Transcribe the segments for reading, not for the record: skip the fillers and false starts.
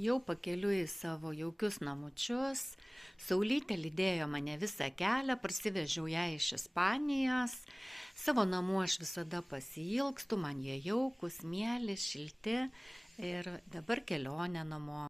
Jau pakeliu į savo jaukius namučius, saulytė lydėjo mane visą kelią, parsivežiau ją iš Ispanijos, savo namų aš visada pasiilgstu, man jie jaukus, mieli, šilti ir dabar kelionė namo.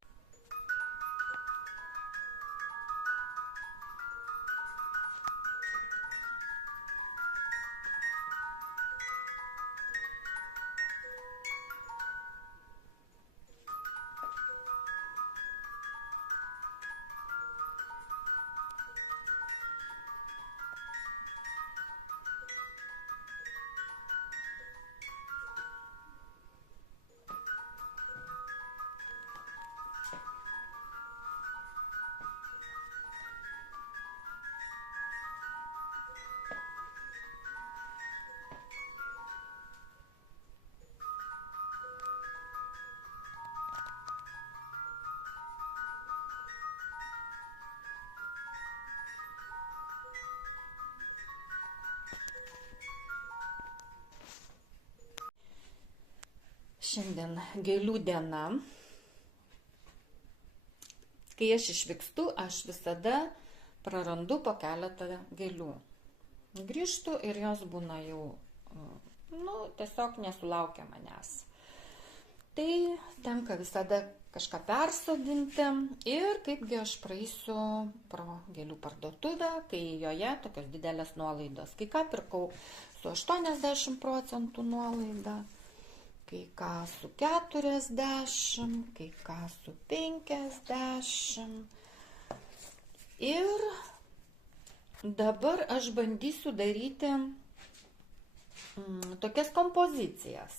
Šiandien gėlių diena. Kai aš išvykstu, aš visada prarandu po keletą gėlių. Grįžtu ir jos būna jau, tiesiog nesulaukia manęs. Tai tenka visada kažką persodinti ir kaipgi aš praeisiu pro gėlių parduotuvę, kai joje tokios didelės nuolaidos. Kai ką pirkau su 80% nuolaida, kai ką su 40, kai ką su 50. Ir dabar aš bandysiu daryti tokias kompozicijas,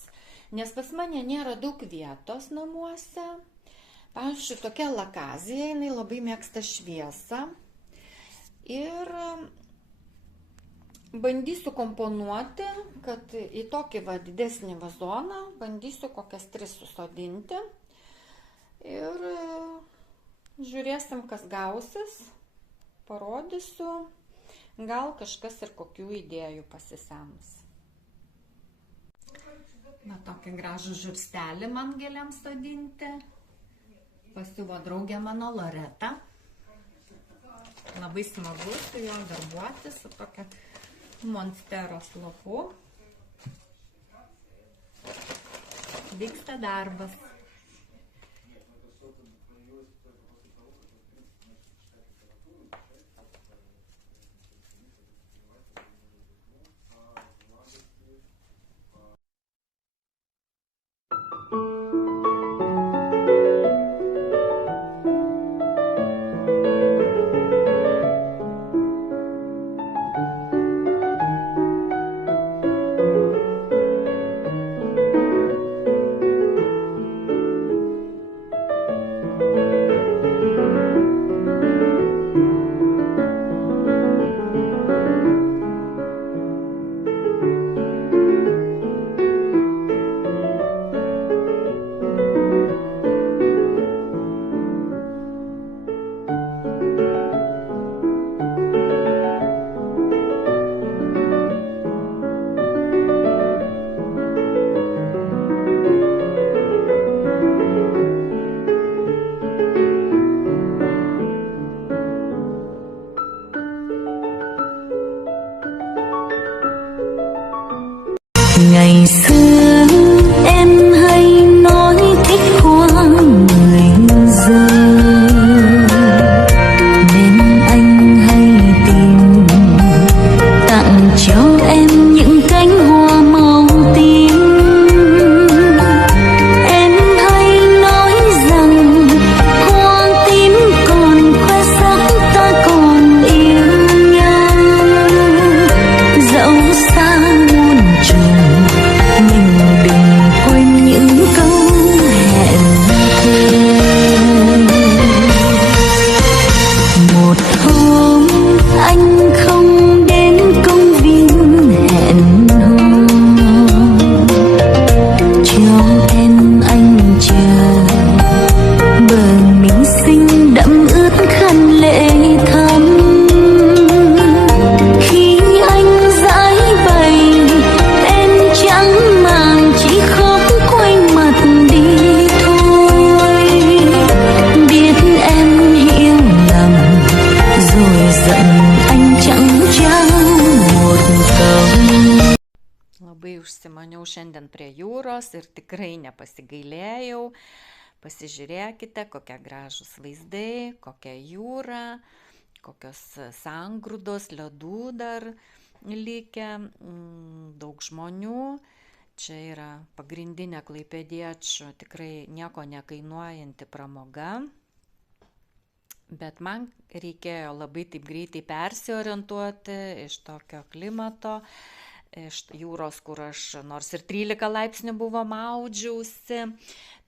nes pas mane nėra daug vietos namuose. Pavyzdžiui, tokia lakazija, jinai labai mėgsta šviesą. Ir bandysiu komponuoti, kad į tokį didesnį vazoną bandysiu kokias 3 susodinti. Ir žiūrėsim, kas gausis. Parodysiu. Gal kažkas ir kokių idėjų pasisems. Tokį gražų žurstelį man gėlėms sodinti. Pasiuvo draugė mano Loreta. Labai smagu su jo darbuotis, su tokia monsteros lapu. Vyksta darbas. užsimaniau šiandien prie jūros ir tikrai nepasigailėjau. Pasižiūrėkite, kokie gražūs vaizdai, kokia jūra, kokios sangrūdos, ledų dar likę, daug žmonių. Čia yra pagrindinė klaipėdiečių, tikrai nieko nekainuojanti pramoga. Bet man reikėjo labai taip greitai persiorientuoti iš tokio klimato, iš jūros, kur aš nors ir 13 laipsnių buvo maudžiausi.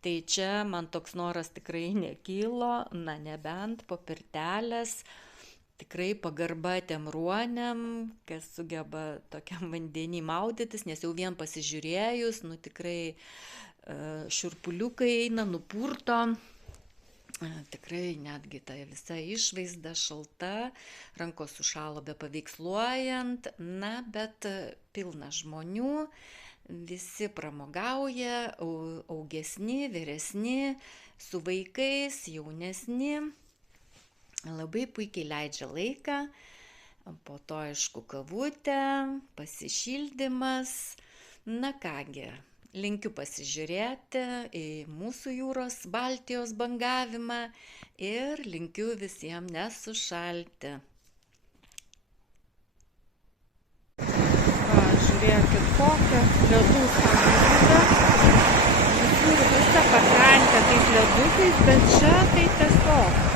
Tai čia man toks noras tikrai nekylo, na nebent po pirtelės, tikrai pagarba tiem ruoniam, kas sugeba tokiam vandenį maudytis, nes jau vien pasižiūrėjus, tikrai šiurpuliukai eina, nupurto. Tikrai netgi ta visa išvaizda šalta, rankos sušalo be paveiksluojant, bet pilna žmonių, visi pramogauja, augesni, vyresni, su vaikais, jaunesni, labai puikiai leidžia laiką, po to aišku kavutė, pasišildymas, na kągi. Linkiu pasižiūrėti į mūsų jūros Baltijos bangavimą ir linkiu visiems nesušalti. Žiūrėkit, kokia ledų sangrūda. Visur visa pakrantė tais ledukais, bet čia tai tiesiog